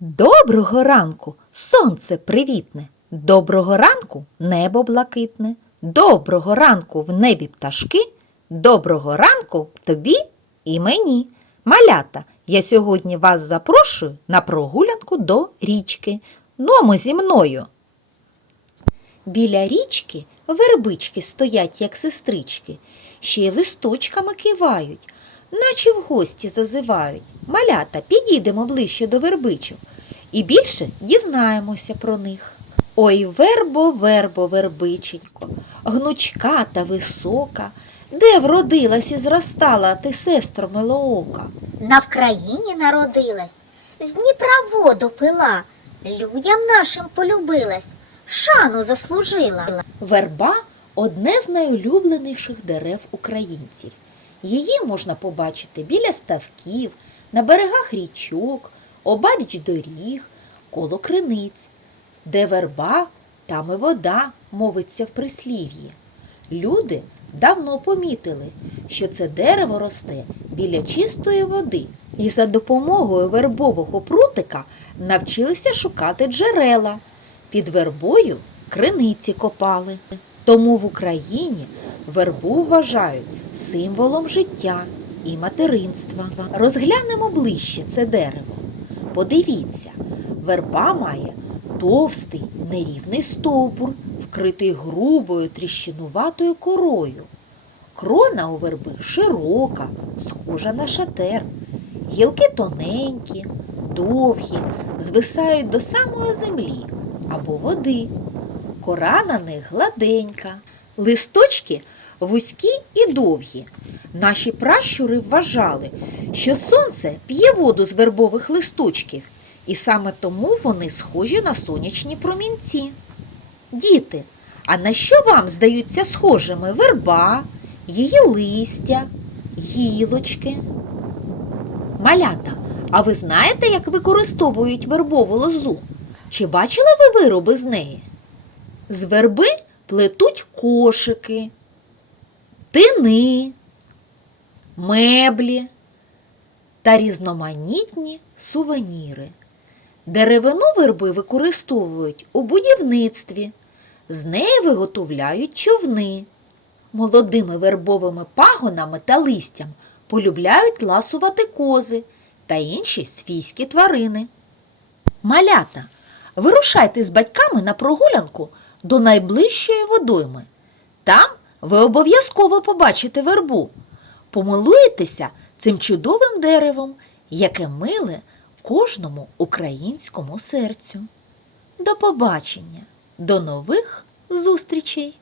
Доброго ранку, сонце привітне. Доброго ранку небо блакитне. Доброго ранку в небі пташки. Доброго ранку тобі і мені. Малята, я сьогодні вас запрошую на прогулянку до річки. Ному зі мною. Біля річки вербички стоять, як сестрички, ще й листочками кивають, наче в гості зазивають. Малята, підійдемо ближче до вербичок і більше дізнаємося про них. Ой, вербо, вербо, вербиченько, гнучка та висока, де вродилась і зростала ти, сестро милоока? На Вкраїні народилась, з Дніпра воду пила, людям нашим полюбилась, шану заслужила. Верба одне з найулюбленіших дерев українців. Її можна побачити біля ставків, на берегах річок, обабіч доріг, коло криниць. Де верба, там і вода, мовиться в прислів'ї. Люди давно помітили, що це дерево росте біля чистої води, і за допомогою вербового прутика навчилися шукати джерела. Під вербою криниці копали. Тому в Україні вербу вважають символом життя і материнства. Розглянемо ближче це дерево. Подивіться, верба має товстий нерівний стовбур, вкритий грубою тріщинуватою корою. Крона у верби широка, схожа на шатер. Гілки тоненькі, довгі, звисають до самої землі або води. Кора на них гладенька, листочки вузькі і довгі. Наші пращури вважали, що сонце п'є воду з вербових листочків, і саме тому вони схожі на сонячні промінці. Діти, а на що вам здаються схожими верба, її листя, гілочки? Малята, а ви знаєте, як використовують вербову лозу? Чи бачили ви вироби з неї? З верби плетуть кошики, тини, меблі та різноманітні сувеніри. Деревину верби використовують у будівництві, з неї виготовляють човни. Молодими вербовими пагонами та листям полюбляють ласувати кози та інші свійські тварини. Малята, вирушайте з батьками на прогулянку до найближчої водойми. Там ви обов'язково побачите вербу. Помилуєтеся цим чудовим деревом, яке миле кожному українському серцю. До побачення, до нових зустрічей!